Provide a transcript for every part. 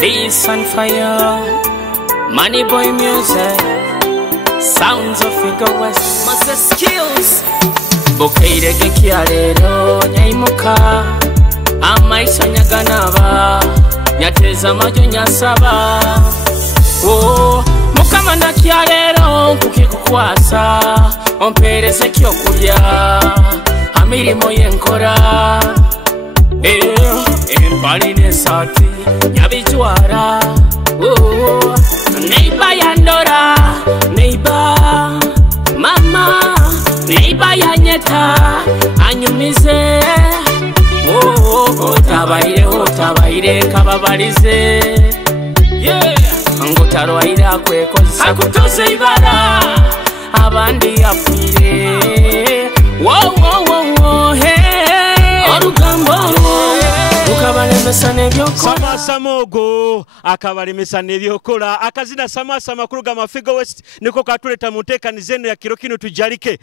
Peace and fire, money boy music, sounds of West, master skills. Bukeire kekialero nyaimuka, amaisha nyaganaba, nyateza majo nyasaba. Oh, mukama nakialero kukikukwasa, ompereze kyokulya, amirimo yenkora. Embaline sati nyabijwara. Oh, neighbor yandora, neighbor mama, neighbor yanyeta anyumize. Oh, tabaire kababalize. Yeah, ngotarwaire akwekozesa kutoza ibara abandi afire. Wo hey, orugambo Samogo akabalemesa nebyokola akazina samasa makuru ga Mafiga West niko katuleta mutekanize ya kirokino tujarike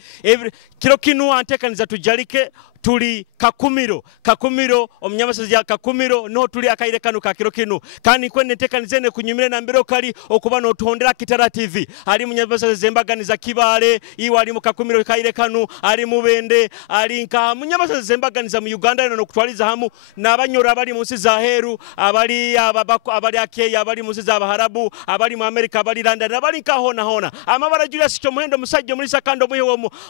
kirokino antekaniza tujarike tuli Kakumiro omunyamasazi ya Kakumiro no tuli akaire kanu ka kirokino kandi kwene ntekanizene kunyumire na mbiro kali okuba no tondera Kitara TV ali munyamasazi Embaganiza Kibale iwa ali mu Kakumiro kaire kanu ali mubende ali nka munyamasazi Embaganiza mu Uganda no kutwaliza hamu n'abanyoro abali munsi za heru abali ababako abali akeya abali munsi za baharabu abali mu America abali London abali nka hona amabara Julius Chomuhendo musajja muri sakando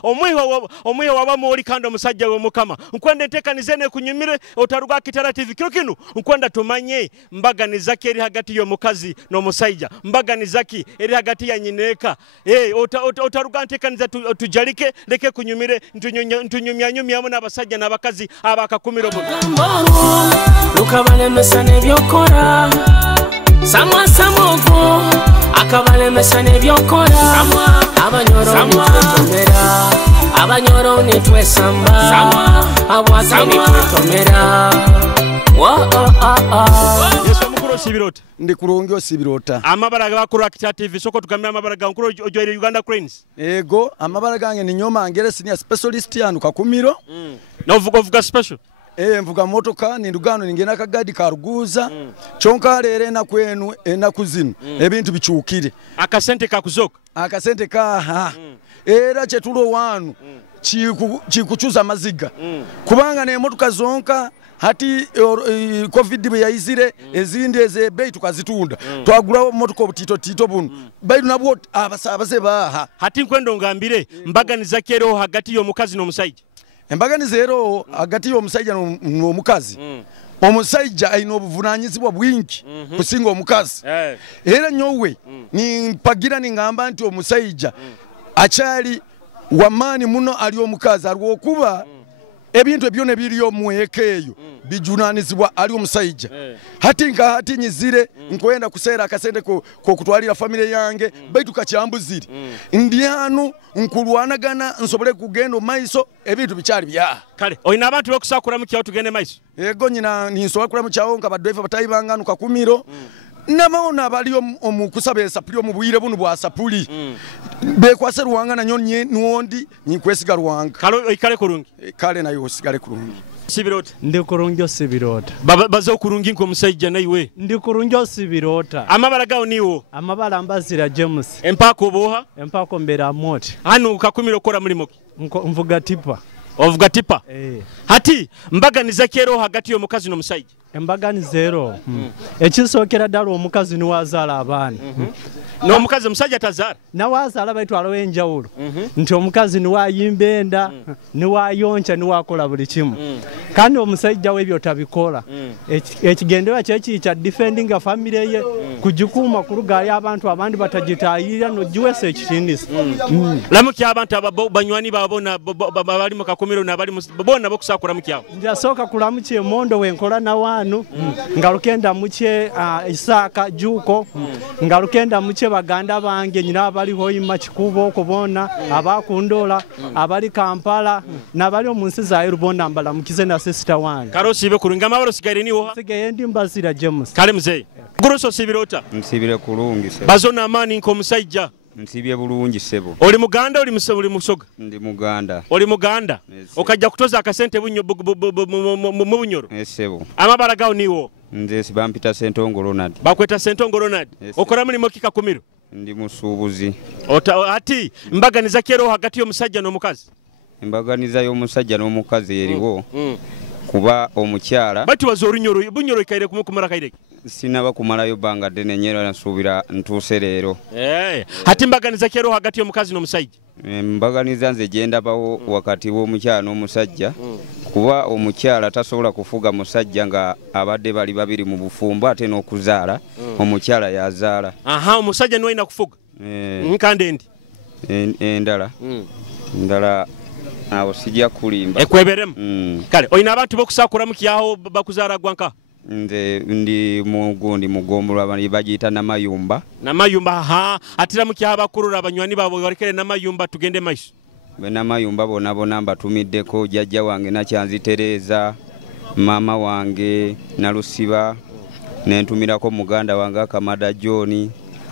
omwiho wabamo oli kando musajja we mukama nkwende ntekanizene kunyumire otaruga Kitara TV kirokino nkwenda tumanye Embaganiza eri hagati yo mukazi no musajja Embaganiza eri hagati ya nyineka otaruga ntekaniza tujarike leke kunyumire ntunyumyanyumyamu n'abasajja n'abakazi abakakumiro lukabalemesa nebyokora samogo akabalemesa nebyokora abanyoro nitwesamba abwatani twetomera. Yesu mukuru sibirota ndi kurongyo sibirota amabara bakuru Kitara TV soko tugamira amabara ga nkuru ojoire Uganda Cranes ego amabara gange ni nyoma ngere senior specialist yanu Kakumiro no vuga special mvuga motoka ni ndugano ningena kagadi karuguza chonka lere na kwenu enakuzino ebintu bichukire akasente kakuzoka akasente ka era chetulo wanu chikuchuza maziga kubanga ne motoka zonka hati covid yayizire ezindi ezebe tukazitunda twagura motoka obutito bunu baidu nabwo abasabaze baha hati nkwendo ngambire Embaganiza kero hagati yo mukazi no musajja Embaganiza ero hagati yo musajja no mukazi omusajja ayino obuvunanyizibwa bwingi kusinga omukazi era nyowe ni mpagira ningamba nti omusajja achali wamani muno ali omukazi alwo kuba ebintu byone biriyo muekeyo bijunanizibwa ali omusajja hati nyizire nkoenda kusera akasente ko kutwalira family yange baitu kacyambuzire ndianu nkulwanagana nsobole kugenda maiso ebintu bicyali bya kale oyina abantu bakusakura mukyawo tugende maiso ego nyina ninsoba kula mukyawo nka badriver batayibanga Kakumiro namaona abali omukusaba sapuli omubwire bunu bwa sapuli bekwase ruwanga na nyonye nuondi nyikwesiga ruwanga kale ikale kurungi kale nayo osigale kurungi sibirota ndi kurungyo sibirota bazo kurungi nko musajja nayiwe ndi kurungyo sibirota amabara gawo niwo amabara ambazira James empako boha empako mbera moti hanu Kakumiro kora mulimo mvuga tipa ovuga tipa hati Embaganiza kero hagati yo mukazi no musajja Embaganiza ero ekisokera dalo omukazi ni wazala abana no mukazi musajja tazara na wazala baitu alo enjawulo nti omukazi ni wayimbenda ni wayoncha ni wakola buli kimu kandi omusajja webyo tabikola ekigendewa kyekicha defending a family ye kujukuma kuruga ya abantu abandi batajitayira no jiwese ekitindisi lamuki abantu abanywani babona bali mu Kakumiro na bali bona bokusakura mukyawo njasoka kulamuki emondo wenkola na wanu ngalukenda muche Isaka Juko ngalukenda muche baganda bange nyina abali hoyima kikubo okubona abakundola abali Kampala nabali omunsi za Rubonda mbala mukize na sister wange karo sibe kurunga amabaro sigare niwo sigaye ndi mbazira James kale mzee guruso sibirota msibire kurungi se bazona amani nko musajja Nsibye bulungi sebo. Oli Muganda oli Musoga? Ndi Muganda. Oli Muganda? Okajja kutoza akasente mu Bunyoro? Sebo. Amabala gawo niwo? Nze sibampita Sentongo Ronald. Bakweta Sentongo Ronald? Okola mulimu ki Kakumiro? Ndi musuubuzi. Ati Embaganiza kero hagati y'omusajja n'omukazi? Embaganiza y'omusajja n'omukazi eriwo. Kuba omukyala. Bati wazo Bunyoro ikaire kumara kaire. Sinaba kumalayo banga ddene nyero nasuubira ntuuse leero. Ati Embaganiza kero hagati y'omukazi n'omusajja? Embaganiza nze genda bawo wakati w'omukyala n'omusajja. Kuba omukyala tasobola kufuga musajja nga abadde bali babiri mu bufumbo ate n'okuzaala. Omukyala yazaala. Omusajja niwe alina kufuga? Nkande ndi? Ndala awo sijja kulimba. Ekweberemu? Kale olina abantu bokusaakulamu kyaho bakuzaala gwanka? Nze ndi mugundi mugombolo bagiyita Namayumba. Namayumba atira mu kyaha bakurura abanywani baabwe balekere Namayumba tugende maiso. Namayumba bona mbatumiddeko jjajja wange Nakyanzi Tereza, mama wange Nalusiba, nentumirako muganda wange Akamada John,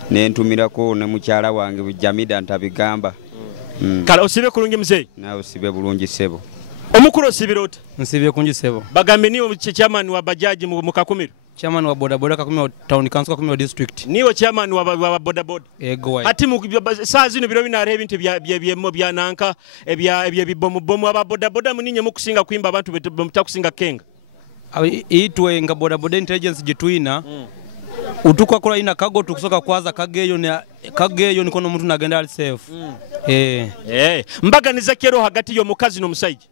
nentumirako ne mukyala wange Jamida Ntabigamba. Kale osibe kulungi mzee? Nawe osibe bulungi sebo. Omukuru osibira ota? Nsibye kungi sebo. Bagambe niwo chairman wa bajaji mu Kakumiro? Chairman wa boda Kakumiro Town Council Kakumiro District. Niwo chairman wa boda. Ego. Ati mu saa zino biro binare ebintu bya nanka ebya bibomu aba boda muninye mukusinga kuimba abantu mutakusinga kenga. Itwe nga boda intelligence gitwina. Utukakola ina kago tukusoka kwaza kageyo niko n'omuntu nagenda ali safe. Embaganiza kero hagati y'omukazi n'omusajja?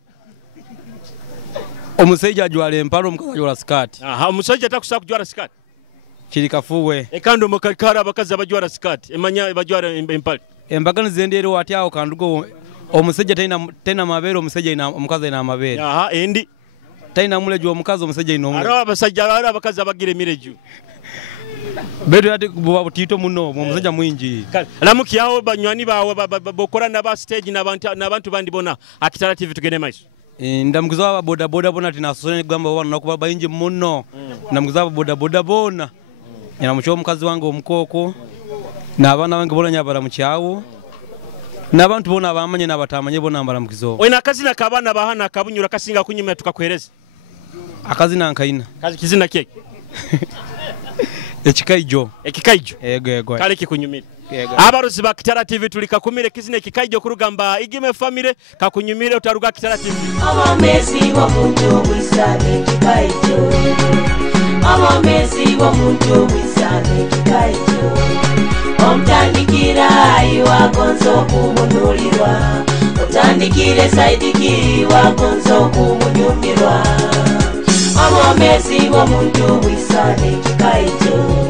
Omusajja ajwala empalo omukazi ajwala skirt. Omusajja takusobola kujwala skirt? Kiri kafuwe. Kandi omukakara abakazi abajwala skirt emanya bajwala empale? Embaganiza endero ati awo kandugo omusajja tena mabeere omusajja omukazi ina amabeere. Endi? Taina muleju omukazi omusajja ino omule. Abasajja abakazi abagira emireju. Bedo ati buba butito muno omusajja mwingi. Lamuki yawo banywani bawe bokola naba stage n'abantu bandi bona Kitara TV tugende maiso. Ndamugiza aba boda bona tinasosone gamba wana nakuba bayinji muno. Ndamugiza aba boda bona. Yana mucho omukazi wange omukoko. N'abana bange bona nyabara mu kyawo. N'abantu bona abamanye n'abatamanye bona mbara mukizo. Oyina akazina kabana bahana kabunyura kasinga kunyuma tukakwereza. Akazina nkaina. Kazi kizina kye. Ekikaijo. Ego. Kale kikunyumira. Abarozi ba Kitara TV tuli Kakumire kizina ekikaijo kurugamba igime family kakunyumire utaruga Kitara TV. Abamezi bomuntu wisane ekikaijo. Abamezi bomuntu wisane ekikaijo. Omtandikira iwagonzo kumunulirwa. Otandikire saidiki wagonzo kumunyumirwa. Abamezi bomuntu wisane ekikaijo.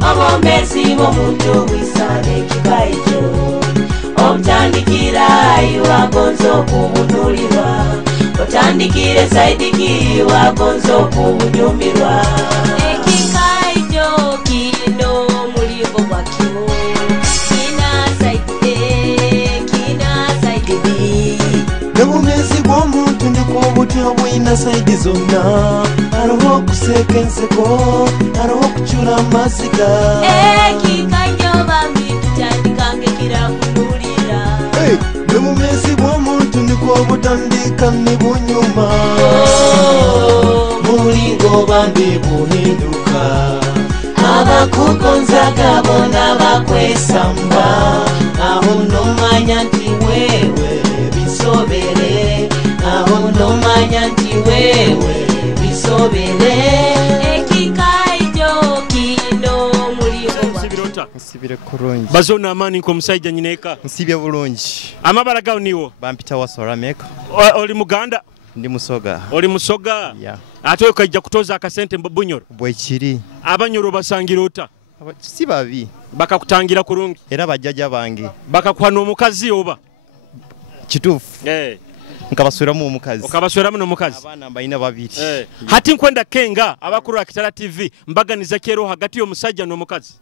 Abamezi bomuntu wisane ekikaijo. Omtandikira iwagonzo kumunulirwa. Otandikire saidiki wagonzo kumunyumirwa. Ekikaijo kino muligo gwakyo. Kina saidi. Nabumezi bw'omuntu ndikubuti obwina saidi zonna. Hariho okuseka enseko, hariho okucura amaziga. Ekikaijo bambi tutandikanga ekirakunulira. Nabumezi bw'omuntu ndikubutandika nibunyuma. Mulingo bambi buhinduka. Abakugonzaga bona bakwesamba. Aho nomanya nti wewe bisobere. Aho nomanya nti wewe bisobere. Ekikaijo kino muligo. Nsibire kurungi. Bazona amani ko musajja nyineka. Nsibye bulungi. Amabala gawo niwo? Bampita wasora meka. Oli Muganda? Ndi Musoga. Oli Musoga? Yeah. Ate okajja kutoza akasente Bunyoro? Bwekiri. Abanyoro basangira ota? Si babi. Bakakutangira kurungi? Era bajjajja bange. Bakakuhana omukazi oba? Kituufu. Nkabasweramu omukazi. Okabasweramu n'omukazi? Abaana mbalina babiri. Hati nkwenda kenga abakuru ba Kitara TV Embaganiza kero hagati y'omusajja n'omukazi?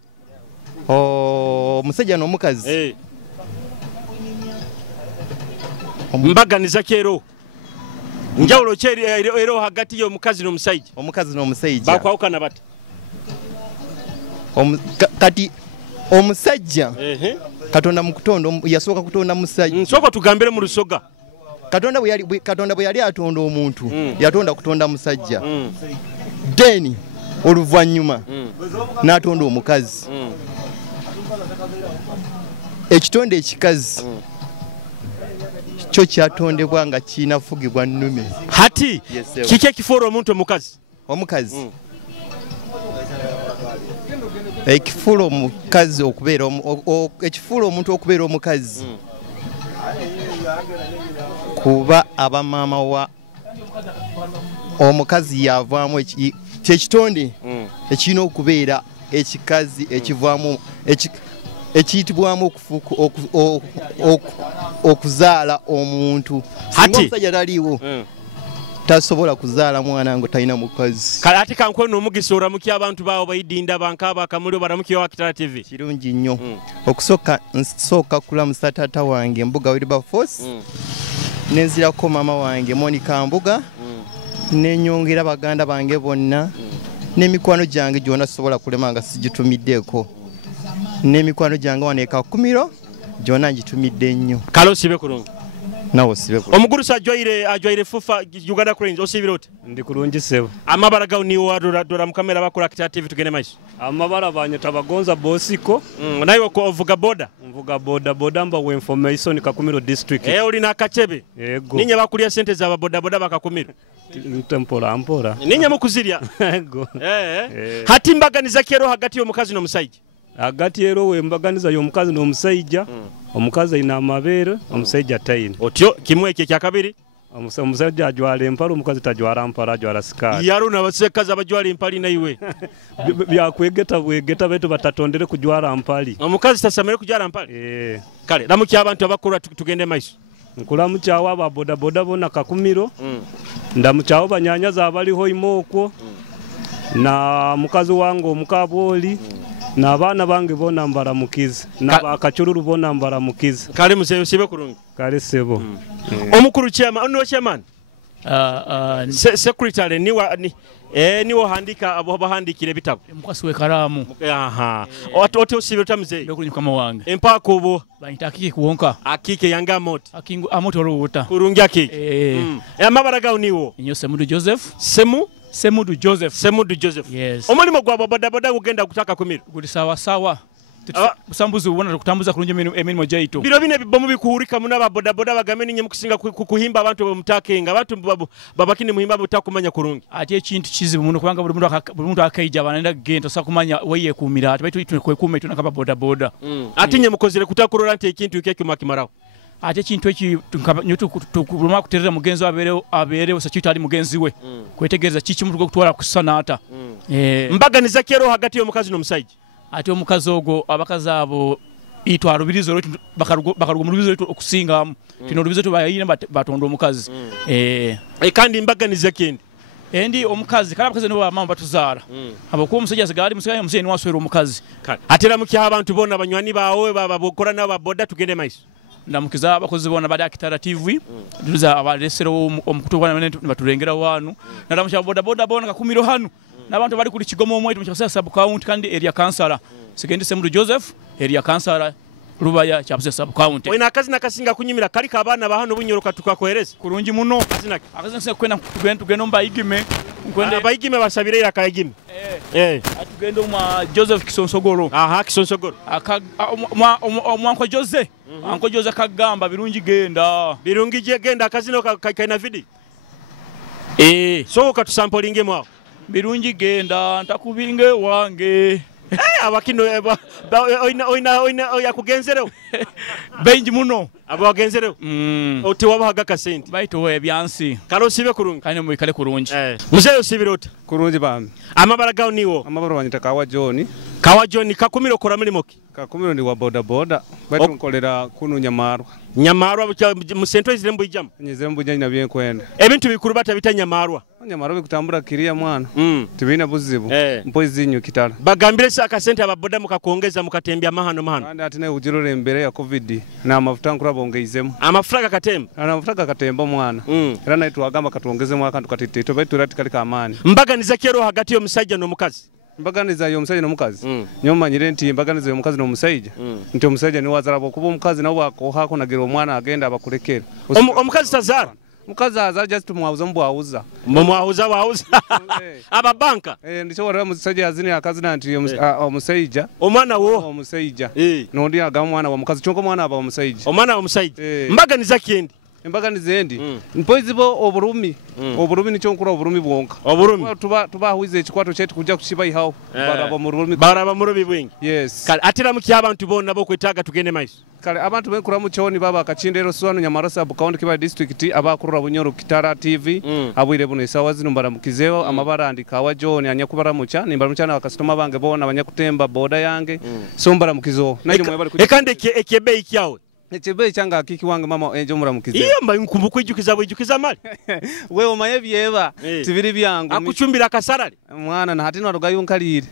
Omusajja n'omukazi. Embaganiza kero. Njawulo kyeri ero hagati y'omukazi n'omusajja? Omukazi n'omusajja. Bakwawukana bata? Kati omusajja Katonda mu kutonda yasooka kutonda musajja nsoko tugambire mu lusoga Katonda bwe yali atonda omuntu yatonda kutonda musajja then oluvannyuma n'atonda omukazi ekitonde ekikazi kyo kyatondebwa nga kinafugibwa nnume hati kiki ekifuula omuntu omukazi ekifuula omukazi okubeera ekifuula omuntu okubeera omukazi kuba abamaama wa omukazi yavaamu kyekitonde ekirina okubeera ekikazi ekivaamu ekiyitibwamu okuzaala omuntu singa omusajja taliiwo tasobola kuzaala mwana ngo talina mukazi kale ati kankwena omugisa oramukya abantu baawo bayidinda bankaba akamulio baramukya wa Kitara TV kirungi nnyo okusooka kulamusa taata wange Mbuga Wilberforce nenzirako maama wange Monica Mbuga nenyongera baganda bange bonna n'emikwano gyange gyonna sobola kulema nga sigitumiddeko n'emikwano gyange wano e Kakumiro gyonna ngitumidde nnyo kale osibe kulungi nawo sibe kulungi omugurusa ajwaire fufa Uganda Cranes osibire oti ndi kulungi sebo amabala gawo niwo dora mu kamera bakola Kitara TV tugende maiso amabala banyeta bagonza bosiko nayo ko ovuga boda mba we information Kakumiro district olina akachebe yego ninye bakulya sente za boda bakakumiro mpora ninye mukuzirya yego hati Embaganiza kero hagati y'omukazi n'omusajja hagati ero we Embaganiza y'omukazi n'omusajja omukazi ayina amabeere omusajja tayina otyo kimwe ekyo kyakabiri omusajja ajwala empala omukazi tajwala mpala ajwala sikaati yaruna abasekazi abajwala empali naiwe byakwegeta bwegeta betu batatondere kujwala mpali omukazi tasamere kujwala mpali kale namukya abantu abakulwa tugende maiso nkulamukyawo aba boda bonna Kakumiro ndamukyawo banyanyaza abaliho imokwo na mukazi wange omukaboli n'abaana bange bona mbaramukiza n'abakacururu bona mbaramukiza kale museyo sibe kurungi kale sebo omukuru chairman ono chairman secretary niwo handika abo bahandikire bitabo mukasi we karamu ote osibe tamuze ndokunyuka mawange empako bo bayita akike kuwonka akike yanga moti akingu amoto ruuta kurungi akike amabara gawo niwo inyo Semudu Joseph Semudu Joseph yes omulimo gwa boda kugenda kutaka kumiro guli sawa busambuzi ubona kutambuza kulunje emirimo jaito biro bine bibomu bikuhurika muna boda bagameni nye mukusinga kuhimba abantu bamutakenga abantu babakini muhimba butakumanya kurungi ati ekintu kizibu muno kubanga buli muntu akaija banenda gento sakumanya weye kumira ati baitu kwekume tunakaba boda ati nye mukozere kutakurora nti ekintu ikekuma kimaraho ate ekintu eki tukuluma kuterera mugenzi abeerewo sakito ali mugenzi we kwetegereza kiki muntu gokutwala kusanata Embaganiza kero hagati y'omukazi n'omusajja ate omukazi ogwo abakazi abo itwa rubirizo bakarugo mu rubizo okusingamu kino rubizo tubayina batonda omukazi kandi Embaganiza kendi endi omukazi kala abakazi nibo bamama batuzaara abakuba omusajja sigali musajja niwaswera omukazi atera mukya abantu bona banywani bawe babokora nabo boda tugende maiso ndamukiza abakozi bona bali Kitara TV duza abalesero omukutu bwana baturengera wanu ndamusha boda bona Kakumiro hanu n'abantu bali kuli kigomo omwe tumukasa sub county kandi area councilor Sekendi Semudu Joseph area councilor Rubaya chapse sub county oina akazi nakasinga kunyimira kali kabana bahano bunyoroka tukakoereza kurungi muno akazi nse kwenda tugenda mbayigime nkwenda bayigime basabire yakayigime atugenda mwa Joseph Kisonsogoro Kisonsogoro omwanko Jose anko Jose kagamba birungi genda akazino kaina vidi so katusampolinge mwa birungi genda ntakubinge wange abakino oina yakugenzerewo benji muno abagenzerewo oti wabahaga kasente baito we byansi kalo sibe kurungi kandi mu kale kurungi muzeyo sibirota kurungi bambi amabara gawo niwo amabara banyita Kawa John Kakumiro kora mulimoki Kakumiro ndi wa boda baitu nkolera kunu Nyamarwa musento izirembu ijama nyizembu janya byenkwenda ebintu bikuru bata Nyamarwa bikutambura kiriya mwana tibina buzibu mpozi zinyu Kitara bagambire saka sente ababoda mukakuongeza mukatembya mahano kandi ati naye ujirore mbere ya covid na amafuta nkura bongeizemu amafuta katemba mwana era naye twagamba katuongezemu akantu katitito baitu rati kali kamani Embaganiza kero hagati y'omusajja n'omukazi Embaganiza y'omusajja n'omukazi nyo manyire nti embaganiza y'omukazi n'omusajja nti omusajja ni wazalabo kuba omukazi nawe akohako nagira omwana agenda abakulekera omukazi tazara mukazi aza just mwabuza mbwawuza wawuza aba banka ndicho wala omusajja yazini akazina nti omusajja omwana wo omusajja nondi aga mwana wa mukazi chonko mwana aba omusajja omwana wa omusajja Embaganiza kendi Embaganiza endi mpoizibo oburumi nicho nkura oburumi bwonka tuba huize ekikwato kyetu kujja kukiba ihawo baraba mu rumi bwingi yes kale atira muki abantu bonna bokwetaaga tugende maiso kale abantu bekura mu kyoni baba akachindero swano nyamarasa bukaondi kiba district abakurura bunyoro Kitara TV abwire buno isawa zino mbaramukizeho amabara andika wa John anyakubara mucha nimbaramucha na bakastoma bange bona abanyakutemba boda yange so mbaramukizo nayo mwebali ekande ekebe ikyawe Echebe changa akiki wange mama enjo muramukize. Iyo mba nkumbuko ijukiza mali. Wewe maye byeba tibiri byangu. Akuchumbira kasarali. Mwana na hatino arugayo nkalire.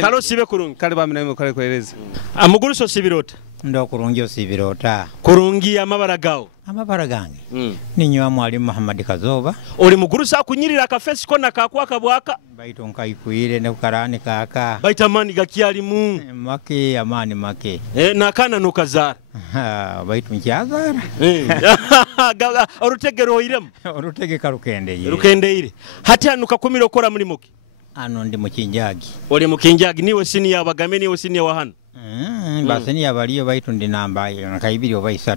Kalo sibe kurungi. Kale bamina mwe kale kwereza. Amuguru so sibirota. Ndo kurungi osibirota. Kurungi amabara gawo. Amabara gange. Ninywa mwalimu Muhammad Kazoba. Oli muguru sa kunyirira ka face kona kakwaka bwaka. Baito nkaikuire ne kukarani kaka. Baita mani gakiali mu. Make amani make. Nakana nukazara. Baitu nkyazara. Orutegero irem. Orutege karukende. Rukendeire. Hati anu Kakumiro kora muri muki. Ano ndi mukinjagi. Oli mukinjagi niwe sini ya bagame niwe sini ya wahano. Baseni abaliyo baitu ndi namba nakayibiri oba 3.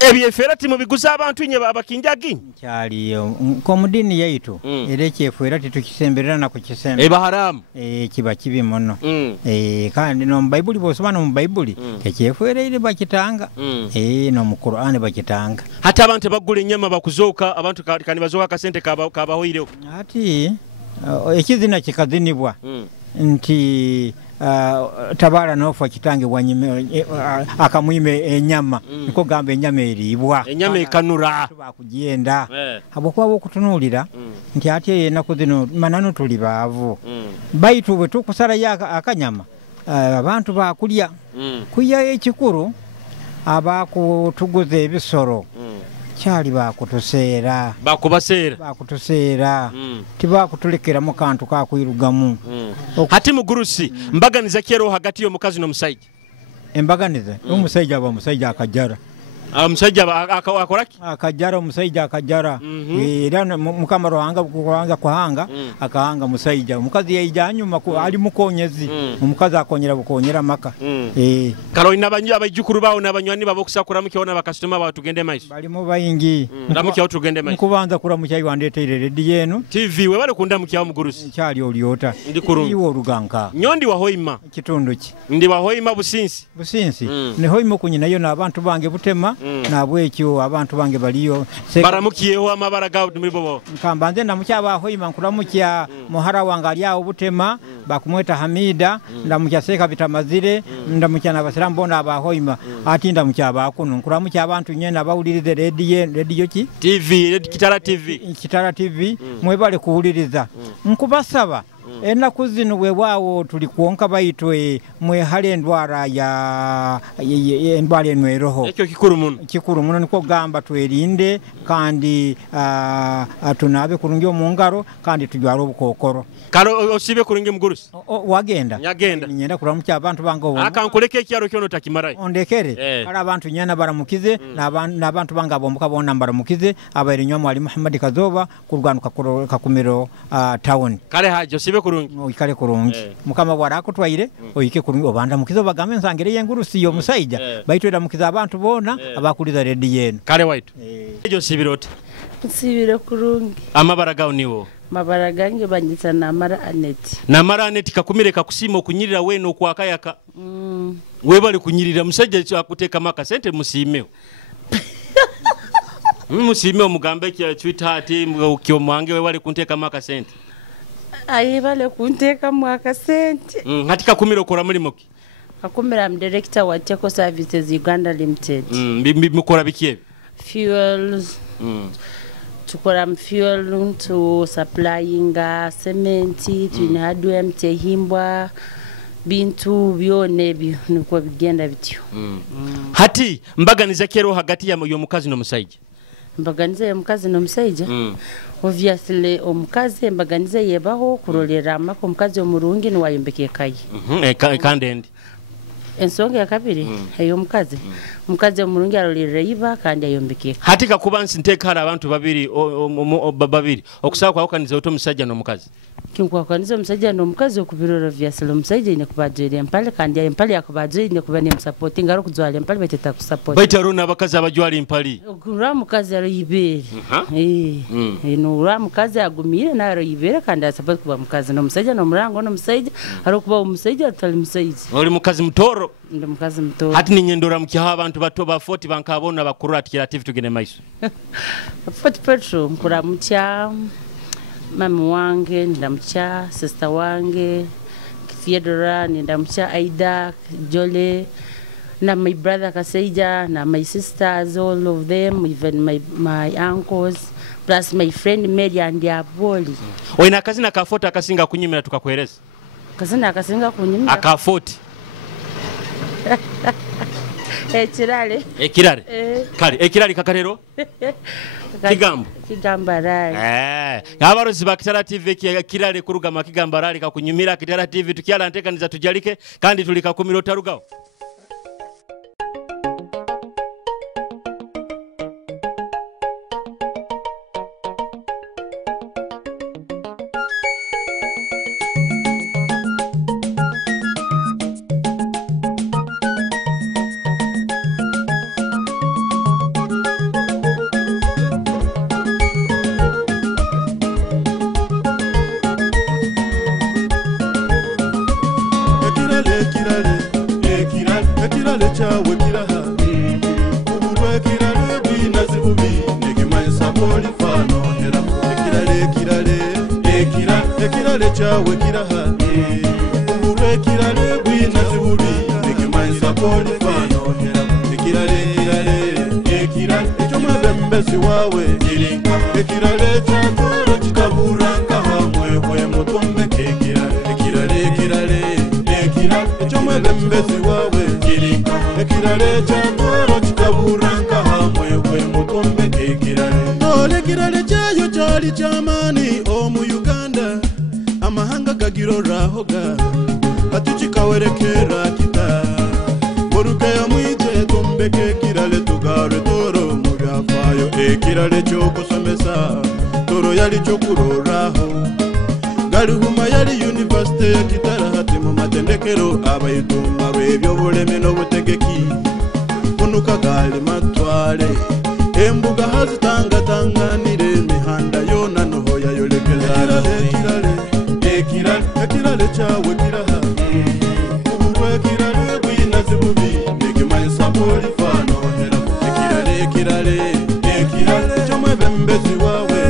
Ebyefera ti mubiguza abantu nye abakinjagi. Kyali ko mudini yaitu era kyefera titukisemberera na kukisembe. Eba haramu. Kiba kibi mono. Kandi no Bible bosoma no Bible kyefera ile bakitanga. No mu Qur'an bakitanga. Hata abantu bagule nyama bakuzoka abantu kani bazoka kasente kabahoireho. Ati ekizina kikazinibwa nti tabara nofa kitange wanyime akamwime enyama niko gambe enyama eribwa enyama ekanura bakugenda abokwa bokutunulira nti ate nakuzino manano tuli baavu baitu bwe tukusala ya akanyama abantu bakulya kuya ekikuru abakutuguze ebisoro kyali bakutuseera bakutuseera tibakutulekera mu kantu kakwirugamu hati mugurusi Embaganiza kero hagati y'omukazi n'omusajja Embaganiza omusajja aba musajja akajara omusajja akoraki akajara omusajja akajara era mukamaro hanga kuanza kuhanga akahanga musajja omukazi yajanyuma ali mukonyezi omukazi akonyera bukonyera maka kalo inabanya abajukuru bawo nabanywani babo kusakura mukiona bakastoma bawo tugende maiso bali mu bayingi ndamukiawo tugende maiso kubanza kura muchayi wandeteire redi yenu TV we bale kunda mukiawo mugurusi cyali oliota ndi kurungi iwo ruganka nyondi wa hoima kitundu ki ndi wa hoima businsi ne hoima kunyina yo nabantu bange butema nabwekyo abantu bange baliyo baramukiyeho amabara gawo muri bobo nkambanze ndamukyaba hoima nkuramukya muhara wange ali awo butema bakumweta Hamida ndamukyaseka bitamazire ndamukya nabasiramu bona abahoima ati ndamukyaba kuno nkuramukya abantu nyene abawulirize radio ki TV Kitara TV mwebale kuwuliriza nkubasaba enaku zino wewawo tuli kuonka baitwe mwehale endwara ya endwara enweroho ekyo kikuru muno niko gamba twerinde kandi tunabe kurungi omungaro kandi tujwara obukokoro karo osibe kurungi mugurusi wagenda nyagenda nyenda kuramukya abantu bango akankoleka ekyaro kyono takimarai ondekere kala abantu nyana baramukize n'abantu banga bombuka bona baramukize abairinyo mwalimu Muhammad Kazoba kurwanuka Kakumiro town kale hajo sibe kurungi ikale kurungi mukama bwara kutwaire oyike kurungi obanda mukizo bagambe nsangere yengurusi yo musajja baitwera mukiza abantu bona abakuliza redi yenu kale waitu ejo sibirota sibire kurungi amabara gawo niwo mabara gange banyita namara aneti Kakumire kakusima okunyirira weno kwakayaka webale kunyirira musajja akuteka maka sente musimeho musime omugambe kya Twitter ati mukyo mwange webale kunteka maka sente ayibale kunteka mwaka sente hati Kakumiro kora muri muki Kakumira am director wa Teco Services Uganda Limited mukora bikiye fuels tukora fuel to supplying cement to hardware mtehimbwa bintu byone byo niko bigenda bityo hati Embaganiza kero hagati ya yo mukazi no musajja Embaganiza y'omukazi n'omusajja obviously omukazi embaganiza yebaho kurolera amaka omukazi omurungi niwayombeka ekayi kandi endi ensonga ya kabiri ey'omukazi omukazi omurungi arolera iba kandi ayombeka ekayi hati kakuba nsinteeka hari abantu babiri okusaba kwawukaniza oto omusajja n'omukazi kinkwakaniza omusajja n'omukazi okubirora obviously omusajja ine kubajwaire empale kandi empale yakubajwaire ine kuba nemusupporting ari okujwara empale beteta kusupport baita ro n'abakazi abajwara empali ura mukazi aro ibere ura mukazi agumire na aro ibere kandi asabot kuba mukazi n'omusajja n'omurango n'omusajja ari okuba omusajja atali musajja oli mukazi mutoro ndi mukazi mutoro hati ninyendora mukyaho abantu bato ba 40 bankabona bakuru ati creative tugene maiso 40 petro mkura mutya mami wange ndamcha sister wange Theodora ndamcha Aida Jole na my brother Kaseija na my sisters all of them even my uncles plus my friend Mary and Aboli oina kazi na kafota akasinga kunyimira tukakueleza kazi na akasinga kunyimira akafoti ekirale kale ekirale kakarero Kigambarali abarozi ba Kitara TV kirale kurugama Kigambarali kakunyumira Kitara TV tukyala ntekaniza Tujarike kandi tuli Kakumiro tarugawo Galuhuma yali university ya Kitara hati mu matendekero abayitunga lw'ebyobuleme n'obutegeki kunuka gali matwale embuga hazitangatanganire emihanda yona noho yayolekeza ekirale kyawe kiraha ubulwe ekirale bwina zibubi negimanyisa polifano hera ekirale ky'omwebembezi wawe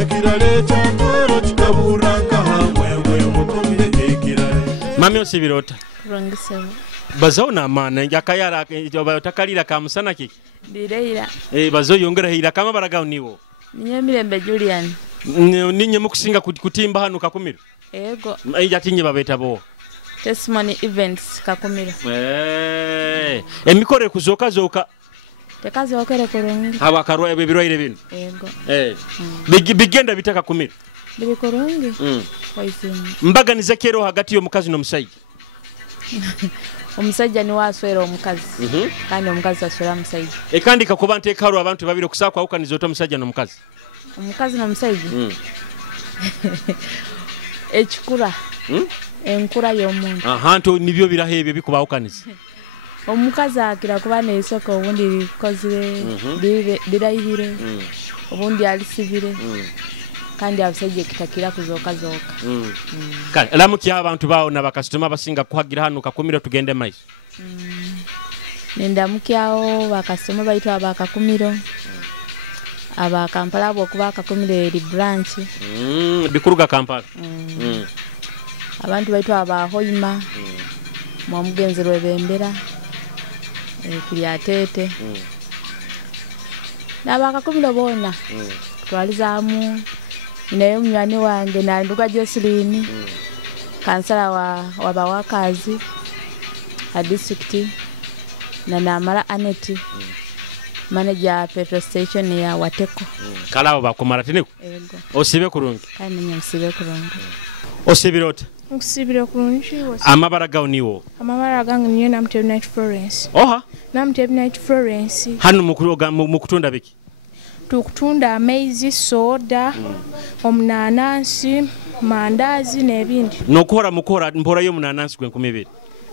ekirale kyatoro kikaburanka hamwe mutumbe ekirale mami osibirota Kurangisema bazo na mana yakayara takalira kamusana ki Direira bazo yongera hira kama baragao niwo Ninyemirembe Julian ninye mukusinga kutimba hanu Kakumiro Ego yatinye babeta bo Testimony events Kakumiro emikore kuzoka zoka tekazi okere kurungi abakarwa ebirwaire bino Ego bigenda bitaka Kakumiro biri kurungi Waisini Embaganiza kero hagati y'omukazi n'omusajja omusajja ni waswera omukazi kandi omukazi aswera omusajja ekandi kakuba nteekalo abantu babiri okusaba kwawukaniza oto omusajja n'omukazi omukazi n'omusajja ekikura enkura y'omuntu nto nibyo biraho ebyo bikubawukaniza omukazi akira kuba n'esoko obundi likozire lirayihire obundi alisibire kandi abasajja kitakira kuzoka kale lamukya abantu bawo nabakasitoma basinga kuhagira hano Kakumiro tugende maiso nendamukyawo bakasitoma baitu abakakumiro aba Kampala bwokuba Kakumiro eri branch bikuruga Kampala abantu baitu abahoima mwamugenzi lwebembera Kiryatete nabakakumiro bona twalizamu naye mnywani wange na nduga Jocelyn kansala wa bawakazi a district na namara Aneti manager petrol station ya Wateko. Kala bakumara tiniko. Yego. Osibe kurungi. Kandi nyasibe kurungi. Osibirota. Okusibira kurungi. Amabara gauniwo. Amabara gange niyo namutebe Night Florence. Oha. Namutebe Night Florence. Hano mukutunda biki? Tukutunda amaizi, soda, omunanansi, mandazi n'ebindi. Nokora mukora mpora yo munanansi gwe 12.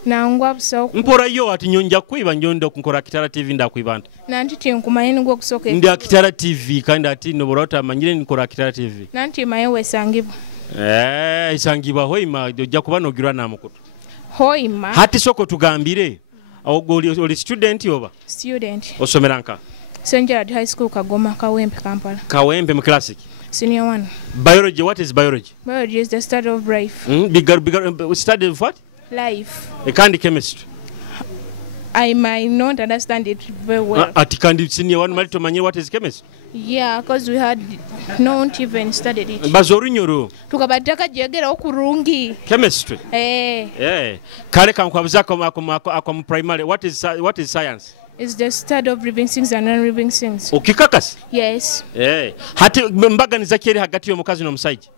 Nangwa busawo. Mpora yo ati nyonja kwiba njondo kunkora Kitara TV ndakwibanda. Nanti tinkumanye ngo kusoke. Ndia Kitara TV kandi ati no borota manyire nkora Kitara TV. Nanti maye wesangibwa. Isangibwa hoima jja kuba nogirwa na mukutu. Hoima. Hati soko tugambire. Oli student yoba? Student. Osomeranka. St. Gerard High School Kagoma, Kawempe, Kampala. Kawempe classic. Senior 1. Biology, what is biology? Biology is the study of life. Bigger study of what? Life. Kandi chemistry. I might not understand it very well. Ati kandi senior 1 mali tomanye what is chemistry? Yeah, because we had not even studied it. Bazorunyoro. Tukabadaka jegera okurungi. Chemistry. Kale kankwabuza akom primary what is science? It's the study of living things and non-living things. Okikakas? Yes. Hati Embaganiza kyeri hagati y'omukazi n'omusajja.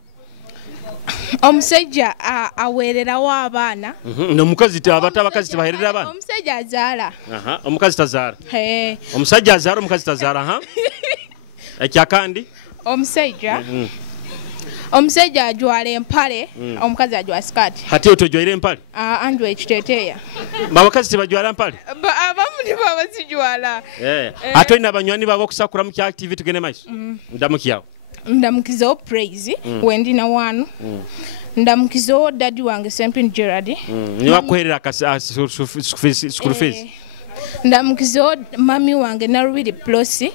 Omusajja awererawo abaana. N'omukazi abakazi tebaherera abaana. Omusajja azaala. Omukazi tazaala. Omusajja azaala omukazi tazaala. Ekyakandi? Omusajja ajwala empale, omukazi ajwala skirt. Hati otojwaire empale? Anjwa ekiteeteeya. Abakazi tebajwala empale? Abamu nibo bazijwala. Ate olina abanywanyi baabo okusakula mu kya TV tugende maiso? Ndamukiyawo. Ndamukizawo Praise, wendina 1. Ndamukizawo daddy wange St. Gerard. Niwakuherera school fees? Ndamukizawo mami wange Narubiri Plosi.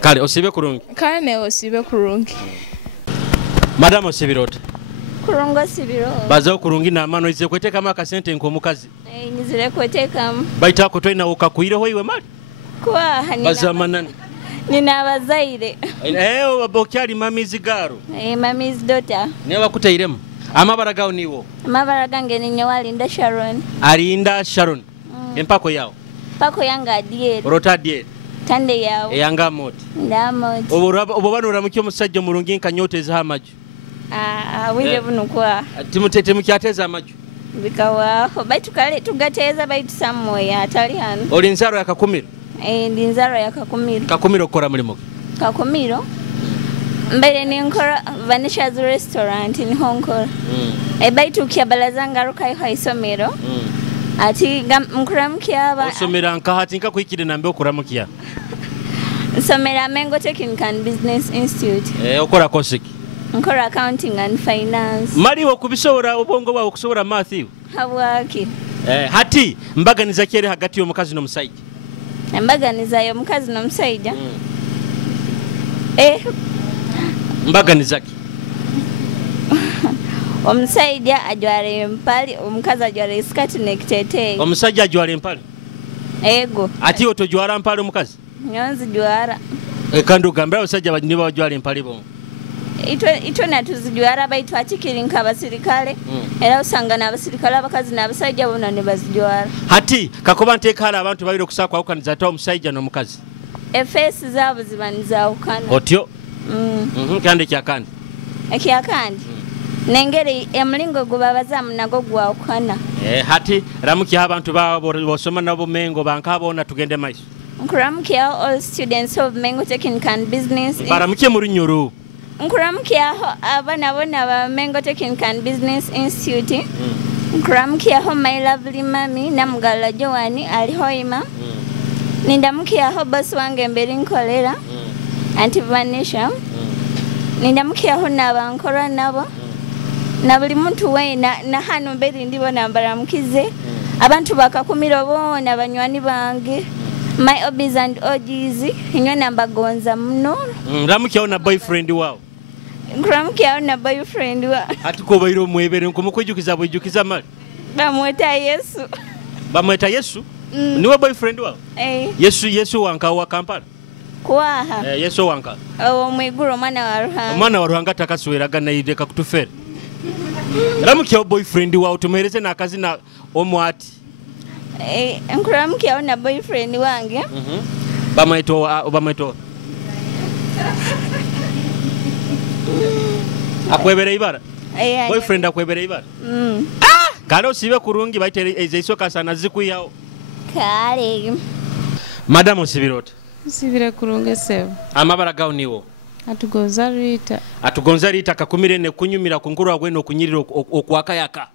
Kale osibe kurungi? Kale ne osibe kurungi. Madam Osibirota. Kurungo sibiro. Bazo kurungi na mano ize kweteka maka sente nkomukazi. Nizire kweteka. Baita ko toina okakuireho iwe mali? Kwa hanina. Bazamanani. Nina abazaire. Bokyali mamizi garo. Mamizi dota. Ne bakutairemu. Amabara gawo niwo. Amabara gange ninyo walinda Sharon. Alinda Sharon. Empako yawo. Pako yanga adiere. Rota adiere. Tande yawo. Yanga moti. Ndamoti. Obobanura mukyo musajja mulungi nkanyoteza amaju. Wile bunukwa. Timutete mukyateza amaju. Bikawa baitu kale tugateza baitu samoya atali hano. Oli nzaro ya Kakumiro? Ndi nzaro ya Kakumiro. Kakumiro okora mulimo? Kakumiro. Mbere ni nkora Vanessa's restaurant in Hong Kong. Baitu kyabalazanga rukai haisomero. Ati mkuramkia aba. Osomera nkahati nka kuikide nambe okuramkia. Somera Mengo Technical and Business Institute. Okora kosiki. Nkora accounting and finance. Mali okubisobora obongo bwa okusobora math iwe. Habwaki. Hati Embaganiza kyeri hagati y'omukazi n'omusajja. Embaganiza y'omukazi n'omusajja. Embaganiza ki? Omusajja ajwala empale, omukazi ajwala skirt n'ekiteeteeyi. Omusajja ajwala empale? Ego. Ati otojwala empale omukazi? Nyonzi jwara. Kandi ogambira abasajja nibo bajwala empale bomu. Ito natuzijwara baitu atikiri nk'abasirikale. Era usanga n'abasirikale abakazi n'abasajja bonna ne bazijwara. Hati kakoba nteekala abantu babiri okusaka awukaniza ate omusajja n'omukazi. Efeesi zaabo ziba nizawukana. Otyo? Kandi ekyakandi? Ekyakandi? Nengeri emulingo gubabazamu nago gwawukana. Hati ramukya abantu bosoma nabo Mengo bankabona tugende maiso. Nkuramukya all students of Mengo Technical and Business. Baramukye mu Runyoro. Nkuramukya abana bonna ba Mengo Technical and Business Institute. Nkuramukya my lovely mami Namugala Joani ali hoima. Nindamukya boss wange mbere nkolera. Auntie Vanessa. Nindamukya n'abankora nabo. Na buli muntu wena na hano mbere ndibo nambara mukize. Abantu bakakumira bona banywani bange. My hobbies and OGs, inyo nambagonza muno. Ramukya na boyfriend wao. Nkuramukya na boyfriend wa. Ati ko bayiro mwebere nkumukwijukiza bwijukiza mali. Bamweta Yesu. Bamweta Yesu? Niwe boyfriend wao? Yesu wanka wa Kampala. Kwaha. Yesu wanka. Mwiguru mwana wa Ruhanga. Mwana wa Ruhanga takasweraga na ideka kutufera. Ramukya boyfriend wao tumereze na kazi na omwati. Nkuramukia na boyfriend wange. Bamaito. Akwebere ibara? Boyfriend akwebere ibara? Kalo sibe kurungi baitere ezisoka sana zikuyao. Kale. Madam Osibirota. Sibire kurunge sebo. Amabara gawo niwo. Atugonza rita Kakumire ne kunyumira kunkuru agweno kunyirira okwakayaka.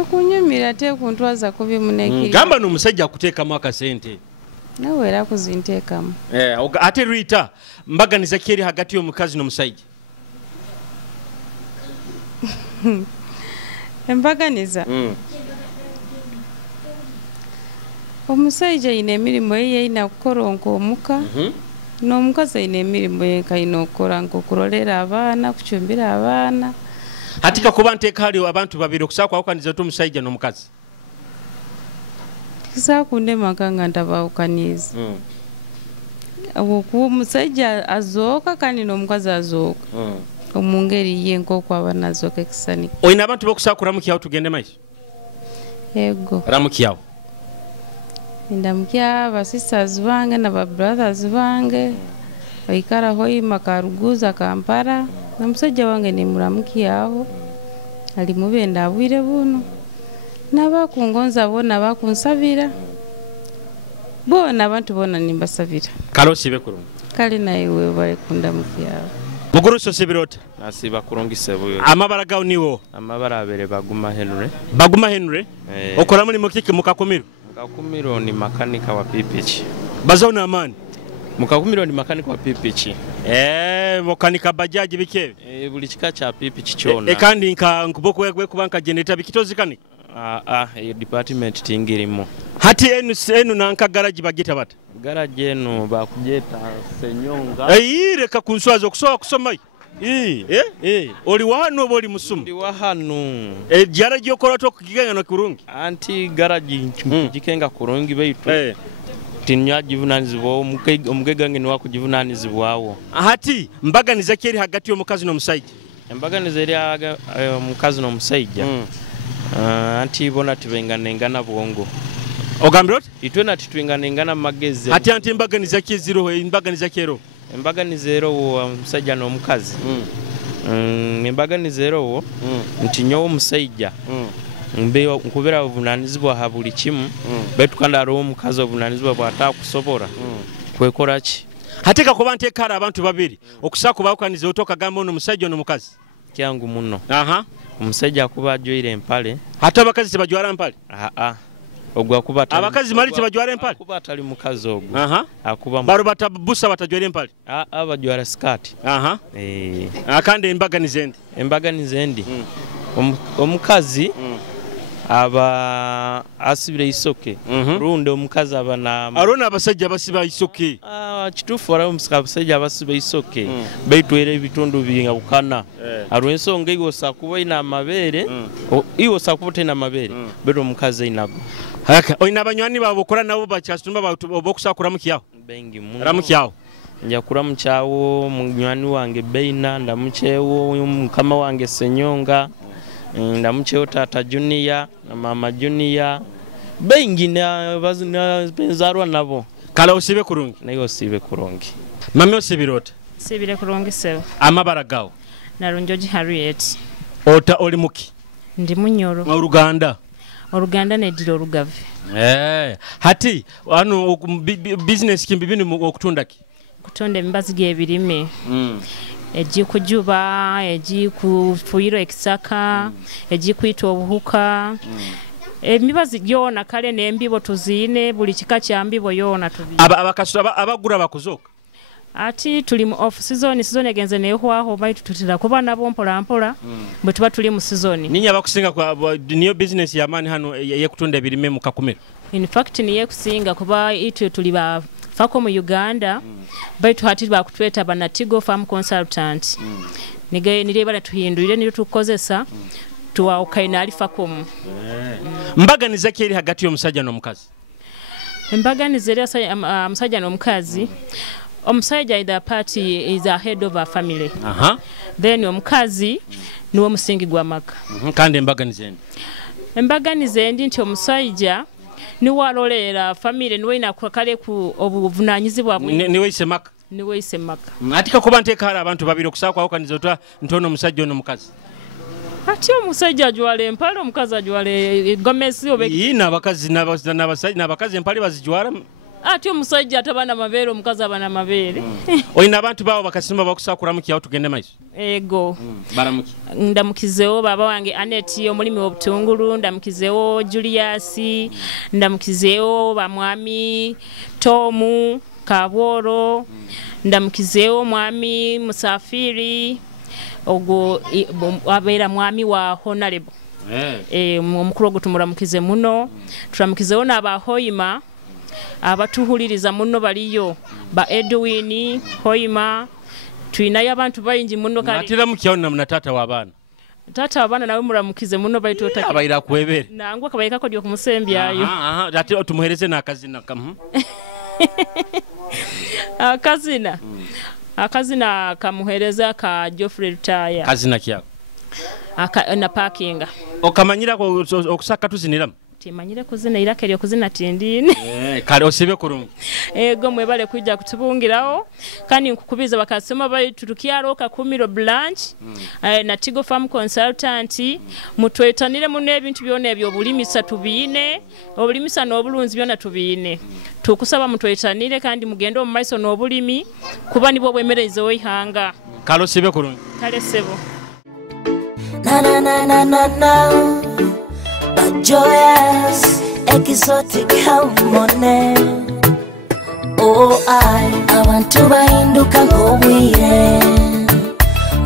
Okunyumira te kuntwaza kubi munekiri. Gamba no musajja kuteeka mwaka sente. Nawe era kuzinteekamu. Ate Rita Embaganiza kiri hagati y'omukazi n'omusajja. Embaganiza. Omusajja ine emirimu ye ina kukoronka omuka. N'omukazi ine emirimu ye kayina okukola nkokurolera abaana kucumbira abaana. Hatika kuba nteeka hali abantu babiri okusaako awukaniza omusajja n'omukazi. Tisakunde makanga ntabawukaniza. Omusajja azooka kandi n'omukazi azooka. Omungeri ye nk'okwo abaana azooka ekisanika. Oyina abantu b'okusaako ramukyawo tugende maiso? Yego. Ramukyawo. Ndamukya ba sisters bange na ba brothers bange. Baikara hoi makaruguza Kampala. Namusajja wange ni muramukyawo. Ali mubenda abwire buno. Nabakungonza bona bakunsabira. Bona abantu bona nimbasabira. Kalo sibe kurungi. Kali naye we bale kundamukyawo. Muguru Sosibirota. Nasiba kurungise buyo. Amabara gawo niwo. Amabara abere Baguma Henry. Baguma Henry? Okola muri mukiki mukakumiro. Kakumiro ni makanika wa pipichi. Bazauna amani. Mukakumiro ni makanika wa pipichi. Makanika bajaji bike. Buli kika cha pipichi chona. Kandi nkuboko we kubanka generator bikitozikani. Department tingirimo. Hati enu nanka garage bagita bata. Garage enu bakujeta senyonga. Reka kunswazo kusoma. Oli wahanu oba oli musumu? Ndi wahanu. Garage yokola tokukigenga no kurungi. Anti garage nchikenga kurungi beitu. Tinya jivunanizibwa omugegange ni wakujivunanizibwawo. Hati Embaganiza kiri hagati y'omukazi n'omusajja. Embaganiza eri omukazi n'omusajja. Anti bona tubenganengana bwongo. Ogambirot? Itwe nati tubenganengana magezi. Hati anti Embaganiza kiziro Embaganiza kero. Embaganiza ero omusajja n'omukazi. Embaganiza ero ntinyo omusajja. Nkubera obuvunanyizibwa ha buli kimu baitu kandi aliwo omukazi obuvunanyizibwa bw'ataakusobora kwekora ki. Hatika kuba nteekara abantu babiri okusaako bawukaniza otokagamba ono omusajja n'omukazi. Kyangu muno. Omusajja akuba ajwaire empale. Hata abakazi tebajwara empale? Ogwa kuba abakazi mali tebajwara empale? Akuba atali mukazi ogwo. Akuba baro batabusa batajwara empale? Bajwara skati. Kandi Embaganiza endi? Embaganiza endi omukazi aba asibire isoke. Rundo omukazi aba na arona abasajja basiba isoke. Kitufu ara omusajja abasiba isoke beitwere ebitundu binga ukana. Arwensonga igosa kuba ina amabere igosa kuba tena amabere beto omukazi inago. Oyina abanywani babo kola nabo bakyastumba bokusakura mukyawo. Bengi muno. Ramukyawo. Njakura mukyawo munywani wange Beina ndamukyewo mukama wange Senyonga. Ndamukyewo tata Junior na mama Junior bengi na benzarwa nabo. Kala osibe kurungi? Nayo osibe kurungi. Mami Osibirota? Sibire kurungi sebo. Amabara gawo? Narunjoji Harriet. Ota oli muki? Ndi Munyoro. Oluganda? Oluganda nediro olugave. Hati wano business kimbibini okutundaki? Kutonda embazi gy'ebirime. Ejikujuba, ejikufuyiro ekisaka, ejikuita obuhuka. Emibazi gyona kale n'embibo tuzine buli kika kya mbibo yona tubiri. Abakasura abagura bakuzoka? Ati tuli mu off season egenze nehwaho baitu tutira kuba nabo mpola bwe tuba tuli mu season. Ninya bakusinga kwa niyo business ya mani hano yekutunda ebirime mu Kakumiro? In fact niye kusinga kuba itu tuli ba fako mu Uganda baitu hati bakutweta banatigo farm consultant. Nige bala tuhindurire niyo tukozesa tuwa okaina ali fako. Embaganiza kiri hagati y'omusajja n'omukazi? Embaganiza eri omusajja n'omukazi. Omusajja either party is a head of a family. Then omukazi niwo musingi gwa maka. Kandi Embaganiza endi? Embaganiza endi nti omusajja niwalolera famire niwena kwakale ku obuvunanyizibwa bwe niweyise maka niweyise maka atika kuba nteeka hari abantu babiri okusaako awukaniza otwa ntono omusajja ono mukazi ati omusajja ajwala empale omukazi ajwala egomesi n'abakazi empale bazijwala ati omusajja atabana mabeere omukazi abana mabeere olina abantu baawo bakasinuma bakusaakulamu kyawo tugende maiso ego baramuki ndamukizeewo baba wange Aneti omulimi w'obutungulu ndamukizeewo Julius ndamukizeewo bamwami Tomu Kabworo ndamukizeewo mwami Musafiri ogwo abeera mwami wa Honorable omukulu ogwo tumulamukize muno tulamukizeewo n'abahoyima abatuhuliriza muno baliyo ba Edwin Hoyima tuinayo abantu bayingi muno kali natira mukyawo na tata w'abaana tata w'abaana nawe muramukize muno baitota abayira kwebere nangwa kabayika kodyo kumusembyayo ati tumuhereze n'akazina kamu akazina kamuhereza ka Geoffrey Taya kazina kyako na parking okamanyira okusaka tuziniramu timanyire kuzina irake lyo kuzina tindini kale osibe kurungi ego mwebale kujja kutubungirawo kandi nkukubiza bakasoma baitu tukyalo Kakumiro branch na Tigo Farm Consultant mutwetanire mu nebintu byone ebyo bulimisa tubine obulimisa n'obulunzi byona tubine tukusaba mutwetanire kandi mugende mu maiso n'obulimi kuba nibo bwemereze oyihanga kale osibe kurungi kale sebo na joyous, exotic harmony. Oh, I want to bahinduka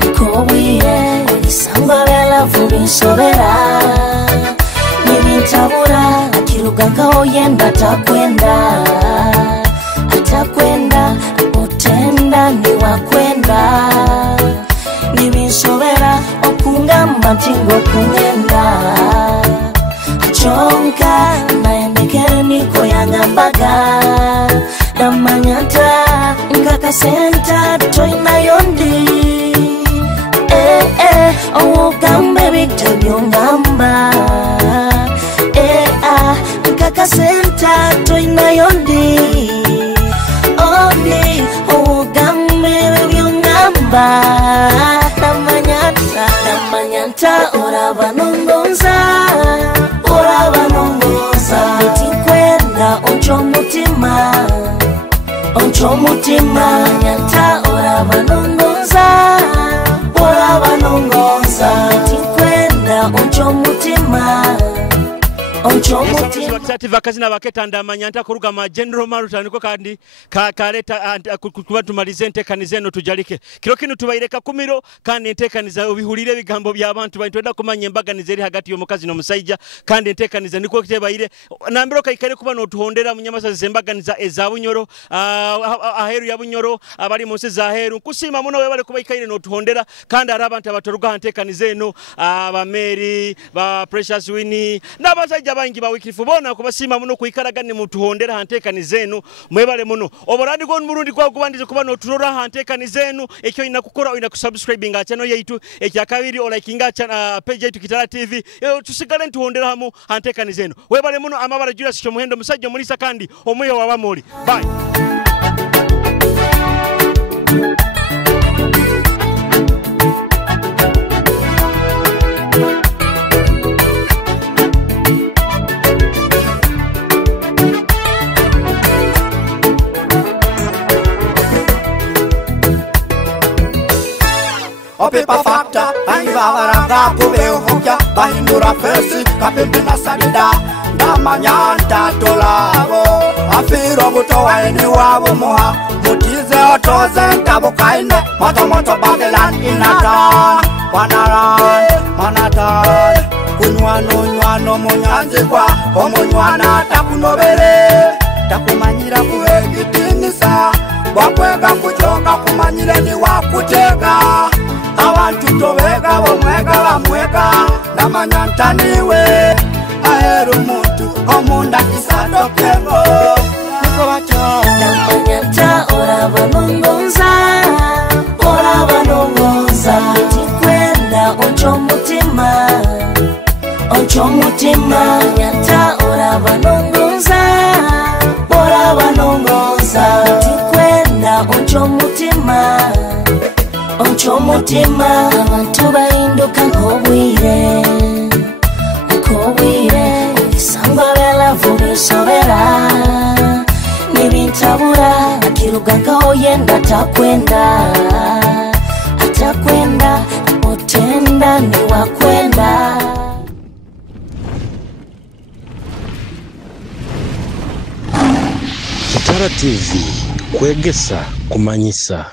nk'obwire isangwa bela vubisobera nibintabura akiruga nkaho yenda atakwenda utenda niwakwenda nibinsobera okungamba ntingo kungenda chonka naendekere niko yangambaga damanyata ngaka senta toina yondi ogambe bitabyongamba ngaka senta toina yondi oni ogambe byongamba damanyata orabanongonza tikwenda onchomutima nyanta orabanongoza tikwenda onchomutima Sativa kazina baketanda amanyanta kuruga ma General Maruta niko kandi kaleta kuba tumalize ntekanize no tujarike kiro kinu tubayireka Kakumiro kandi ntekaniza obihulire bigambo by'abantu bayitwenda kumanya Embaganiza eri hagati y'omukazi n'omusajja kandi ntekaniza niko kitebayire nambiro kaikare kuba no tuhondera munyamaza Embaganiza ezabunyoro aheru ya bunyoro abali munsi za heru kusima muno webale kuba ikaire no tuhondera kandi ari abantu abatoruga ntekanize no abameri ba Precious Winnie n'abasajja bangi ba wikifu bona kubasima muno kuikaragane mutuhondera hantekanizenu mwebale muno oborandi gon murundi kwa kubandize kuba no turora hantekanizenu ekyo inakukora inakusubscribing channel yaitu ekyakabiri olikinga page yaitu Kitara TV tusigale ntuhondera hamu hantekanizenu webale muno amabara Julius cyo muhendo musajja mulisa kandi omuyo wabamuri bye Opepa factor, aiva varanga kubeo hokya, bahindura fesi, kapimbi na sabida, namanyanta tolavo, afiro buto waini wabo moha, mutize otoze ntabukaine, moto Babylon inatan, manatan, kunywano munyanzi kwa, omunywana takunobere, takumanyira kuhegitinisa, wakwega kuchoka kumanyire ni wakutega, abantu tobega bomwega bamwega namanyantaniwe aheru muntu omunda kisadokego niko bacho namanyanta orabanongoza tikwenda onchomutima oncho mutima nyata oraba nongoza tikwenda oncho mutima abantu bahinduka nk'obwire ebisangwa belavu bisobera n'ebintabura akiruga nkaho yenda atakwenda otenda niwakwenda. Kitara TV, Kwegesa, Kumanyisa.